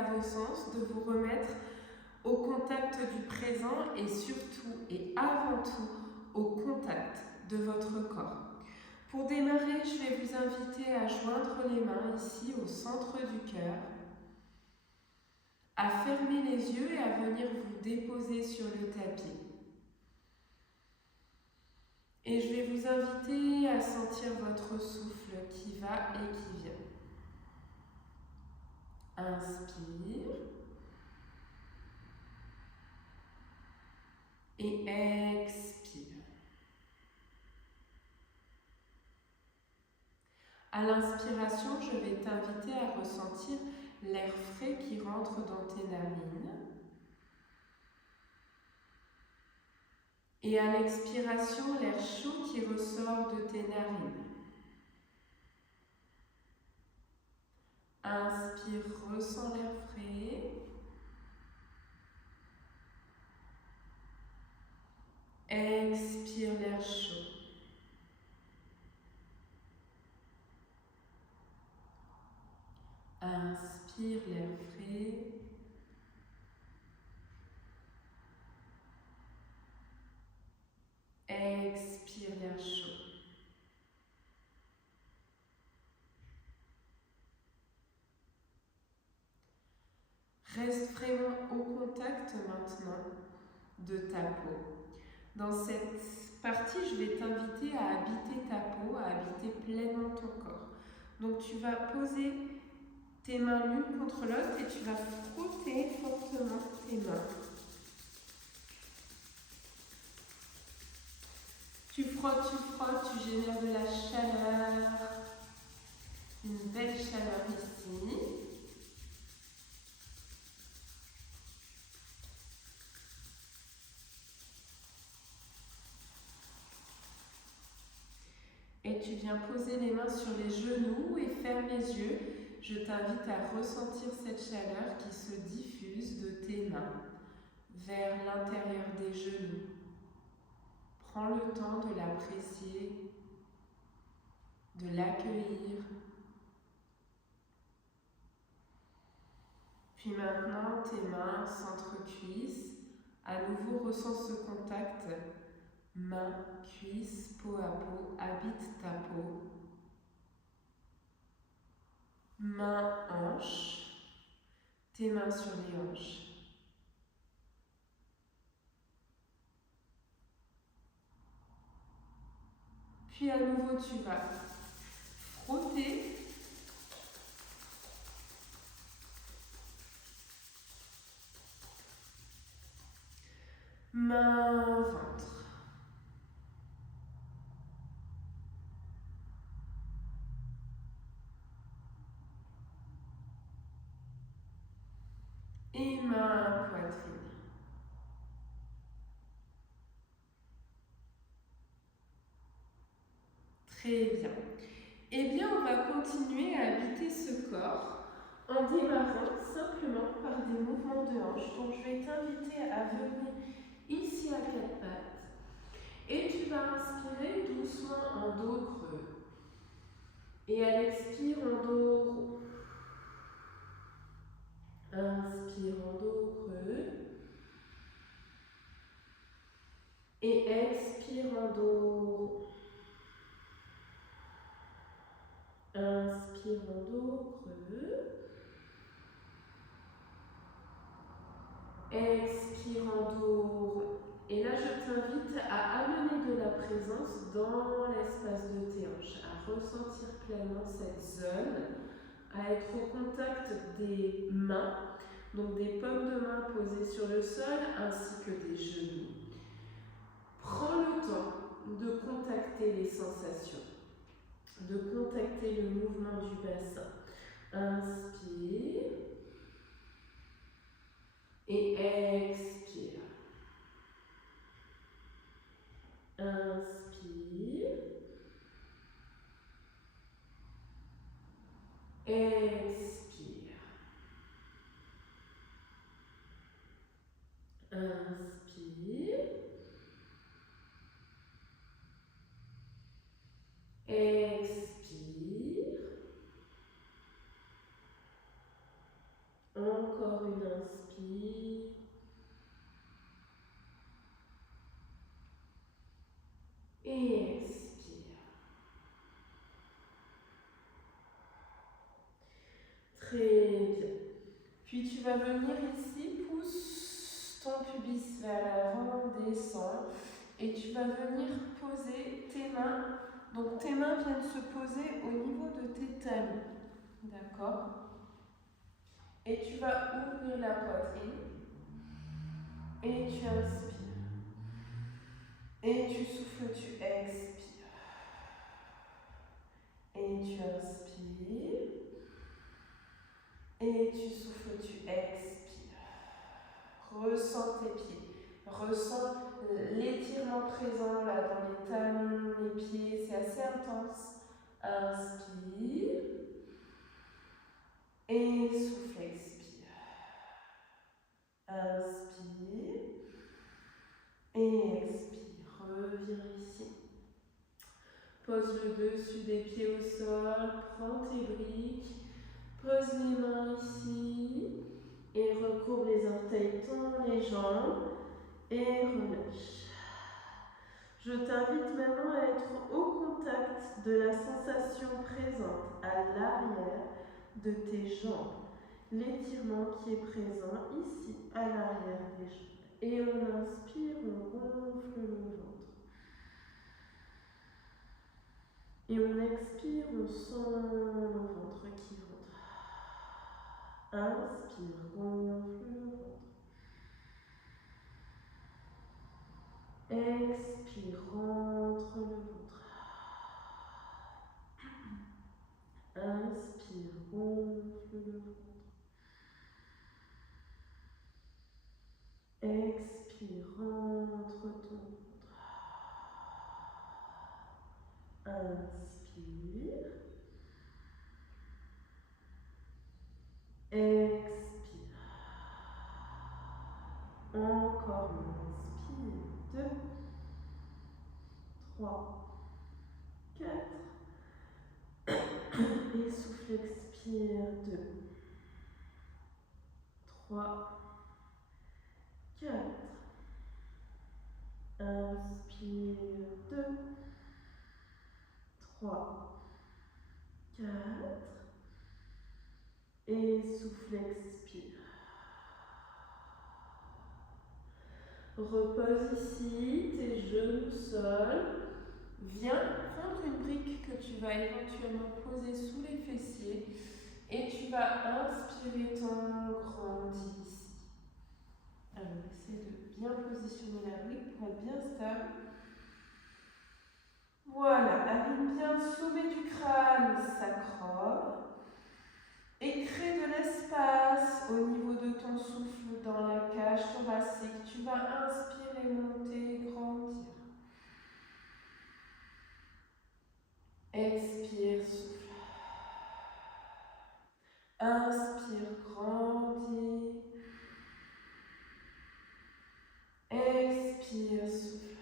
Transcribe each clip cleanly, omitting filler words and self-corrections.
à vos sens, de vous remettre au contact du présent et surtout et avant tout au contact de votre corps. Pour démarrer, je vais vous inviter à joindre les mains ici au centre du cœur, à fermer les yeux et à venir vous déposer sur le tapis. Et je vais vous inviter à sentir votre souffle qui va et qui vient. Inspire. Et expire. À l'inspiration, je vais t'inviter à ressentir l'air frais qui rentre dans tes narines. Et à l'expiration, l'air chaud qui ressort de tes narines. Inspire, ressens l'air frais. Expire l'air chaud. Inspire l'air frais. Expire l'air chaud. Reste vraiment au contact maintenant de ta peau. Dans cette partie, je vais t'inviter à habiter ta peau, à habiter pleinement ton corps. Donc tu vas poser tes mains l'une contre l'autre et tu vas frotter fortement tes mains. Tu frottes, tu génères de la chaleur, une belle chaleur ici. Et tu viens poser les mains sur les genoux et ferme les yeux. Je t'invite à ressentir cette chaleur qui se diffuse de tes mains vers l'intérieur des genoux. Prends le temps de l'apprécier, de l'accueillir. Puis maintenant, tes mains s'entrecuissent. À nouveau, ressens ce contact. Main, cuisse, peau à peau, habite ta peau. Main, hanche. Tes mains sur les hanches. Puis à nouveau, tu vas frotter. Main, ventre. Et main, poitrine. Très bien. Eh bien, on va continuer à habiter ce corps en démarrant simplement par des mouvements de hanche. Donc, je vais t'inviter à venir ici à quatre pattes. Et tu vas inspirer doucement en dos creux. Et à l'expire en dos rond. Inspire en dos creux. Et expire en dos rond. Inspire en dos creux. Expire en dos rond. Et là, je t'invite à amener de la présence dans l'espace de tes hanches, à ressentir pleinement cette zone, à être au contact des mains, donc des paumes de main posées sur le sol ainsi que des genoux. Prends le temps de contacter les sensations, de contacter le mouvement du bassin. Inspire et expire. Inspire. Expire. Inspire. Expire. Encore une inspire. Et expire. Très bien. Puis tu vas venir ici, pousse ton pubis vers l'avant, descends. Et tu vas venir poser tes mains. Donc tes mains viennent se poser au niveau de tes talons. D'accord? Et tu vas ouvrir la poitrine. Et tu inspires. Et tu souffles, tu expires. Et tu inspires. Et tu souffles, tu expires. Ressens tes pieds. Ressens l'étirement présent là dans les talons, les pieds. C'est assez intense. Inspire. Et souffle, expire. Inspire. Et expire. Reviens ici. Pose le dessus des pieds au sol. Prends tes briques. Pose les mains ici. Et recourbe les orteils, tends les jambes. Et relâche. Je t'invite maintenant à être au contact de la sensation présente à l'arrière de tes jambes. L'étirement qui est présent ici à l'arrière des jambes. Et on inspire, on gonfle le ventre. Et on expire, on sent le ventre qui rentre. Inspire, gonfle le ventre. Expire, rentre le ventre. Inspire, gonfle le ventre. Expire, rentre ton ventre. Inspire. Expire. Encore une inspire. 2, 3, 4. Et souffle, expire. 2, 3, 4. Inspire. 2, 3, 4. Et souffle, expire. Repose ici, tes genoux au sol. Viens prendre une brique que tu vas éventuellement poser sous les fessiers. Et tu vas inspirer ton grandi ici. Alors, essaie de bien positionner la brique pour être bien stable. Voilà, aligne bien le sommet du crâne, sacrum. Et crée de l'espace au niveau de ton souffle dans la cage thoracique. Tu vas inspirer, monter, grandir. Expire, souffle. Inspire, grandis. Expire, souffle.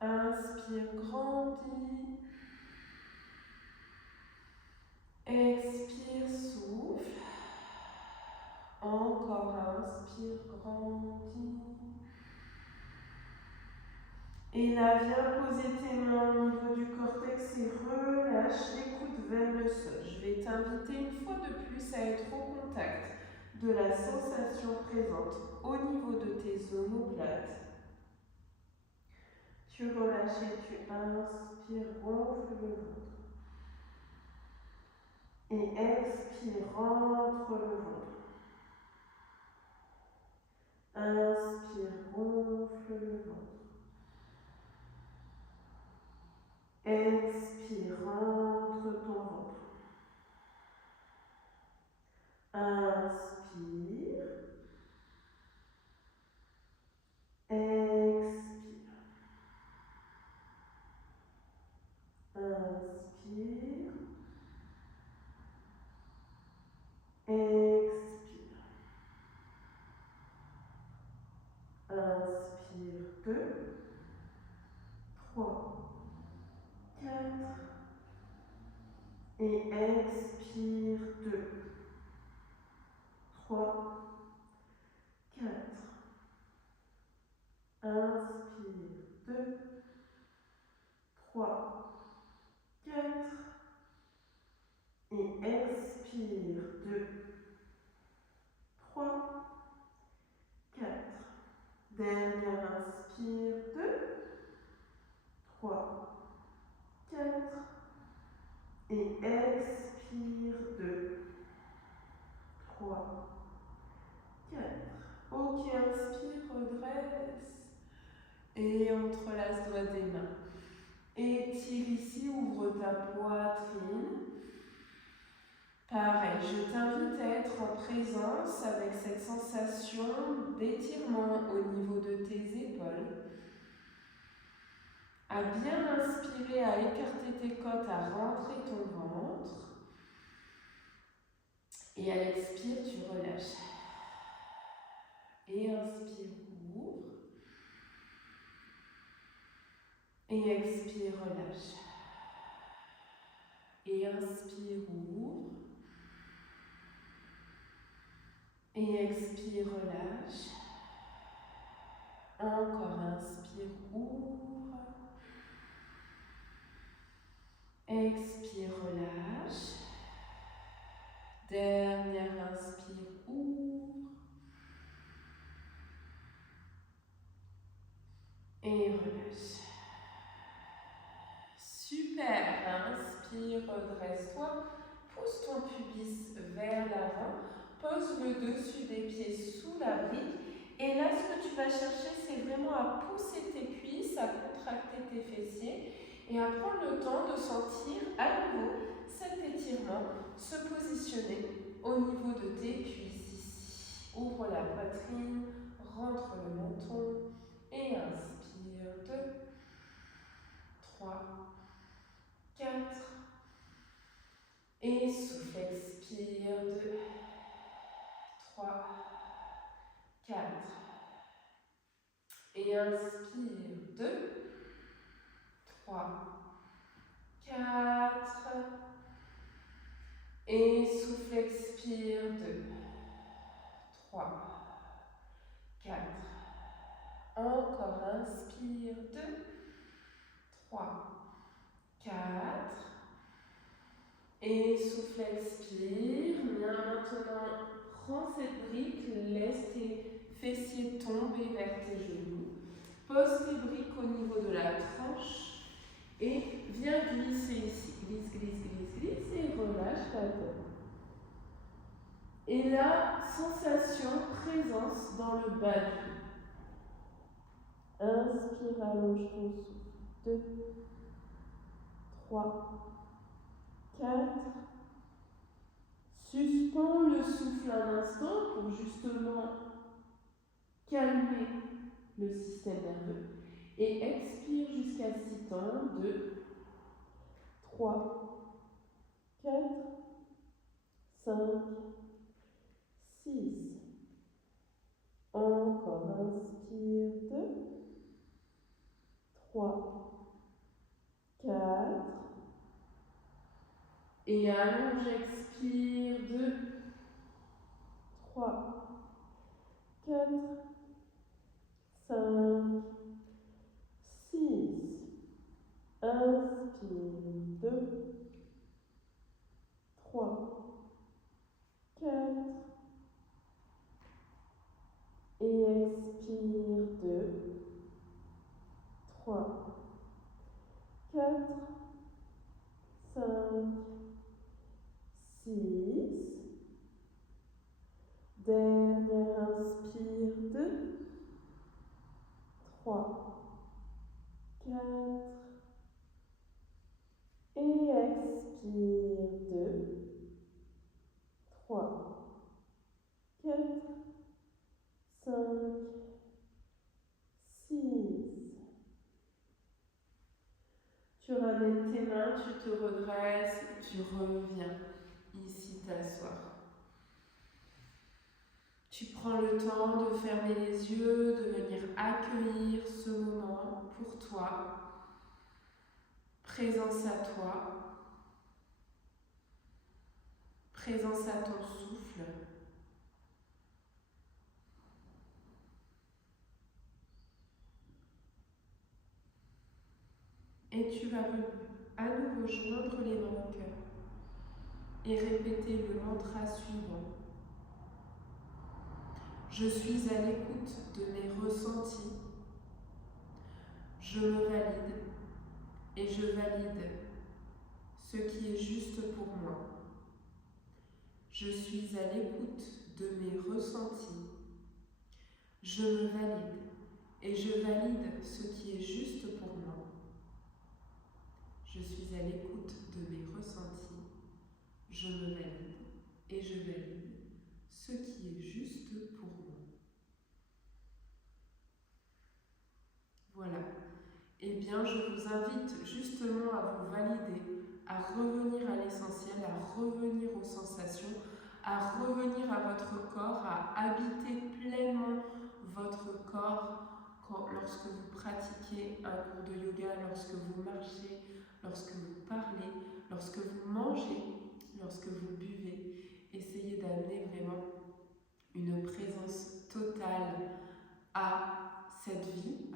Inspire, grandis. Expire, souffle. Encore inspire, grandis. Et là, viens poser tes mains au niveau du cortex et relâche les coudes vers le sol. Je vais t'inviter une fois de plus à être au contact de la sensation présente au niveau de tes omoplates. Tu relâches et tu inspires, gonfle le ventre. Et expire, rentre le ventre. Inspire, gonfle le ventre. Expire, rentre ton ventre. Inspire. Expire. Inspire. Expire. Inspire. 2, 3, 4. Et expire. 2, Et expire. 2, 3, 4. Dernière inspire. 2, 3, 4. Et expire. 2, 3, 4. Ok, inspire, redresse. Et entrelace doigts des mains. Étire ici, ouvre ta poitrine. Pareil, je t'invite à être en présence avec cette sensation d'étirement au niveau de tes épaules. À bien inspirer, à écarter tes côtes, à rentrer ton ventre. Et à l'expire, tu relâches. Et inspire, ouvre. Et expire, relâche. Et inspire, ouvre. Et expire, relâche. Encore inspire, ouvre. Expire, relâche. Dernière inspire, ouvre. Et relâche. Super. Inspire, redresse-toi. Pousse ton pubis vers l'avant. Pose le dessus des pieds sous la brique. Et là, ce que tu vas chercher, c'est vraiment à pousser tes cuisses, à contracter tes fessiers et à prendre le temps de sentir à nouveau cet étirement se positionner au niveau de tes cuisses ici. Ouvre la poitrine, rentre le menton et inspire. 2, 3, 4. Et souffle, expire. 2, 3, 4. Et inspire. 2, 3, 4. Et souffle, expire. 2, 3, 4. Encore inspire. 2, 3, 4. Et souffle, expire. Bien, maintenant, prends cette brique, laisse tes fessiers tomber vers tes genoux. Pose tes briques au niveau de la tranche et viens glisser ici. Glisse, glisse, glisse, glisse et relâche ta tête. Et là, sensation, présence dans le bas du dos. Inspire, allonge ton souffle. 2, 3, 4. Suspends le souffle un instant pour justement calmer le système nerveux. Et expire jusqu'à 6 temps. 2, 3, 4, 5, 6. Encore, inspire. 2, 3, 4. Et allonge, expire. 2, 3, 4, 5, 6. Inspire. 2, 3, 4. Et expire. 2, 3, 4, 5, 6. Dernière inspire. 2, 3, 4. Et expire. 2, 3, 4, 5, 6. Tu ramènes tes mains, tu te redresses, tu reviens ici t'asseoir. Tu prends le temps de fermer les yeux, de venir accueillir ce moment pour toi. Présence à toi. Présence à ton souffle. Et tu vas à nouveau joindre les mains au cœur. et répétez le mantra suivant. Je suis à l'écoute de mes ressentis. Je me valide et je valide ce qui est juste pour moi. Je suis à l'écoute de mes ressentis. Je me valide et je valide ce qui est juste pour moi. Je suis à l'écoute de mes ressentis. Je me valide et je valide ce qui est juste pour moi. Voilà. Eh bien, je vous invite justement à vous valider, à revenir à l'essentiel, à revenir aux sensations, à revenir à votre corps, à habiter pleinement votre corps lorsque vous pratiquez un cours de yoga, lorsque vous marchez, lorsque vous parlez, lorsque vous mangez, lorsque vous buvez. Essayez d'amener vraiment une présence totale à cette vie,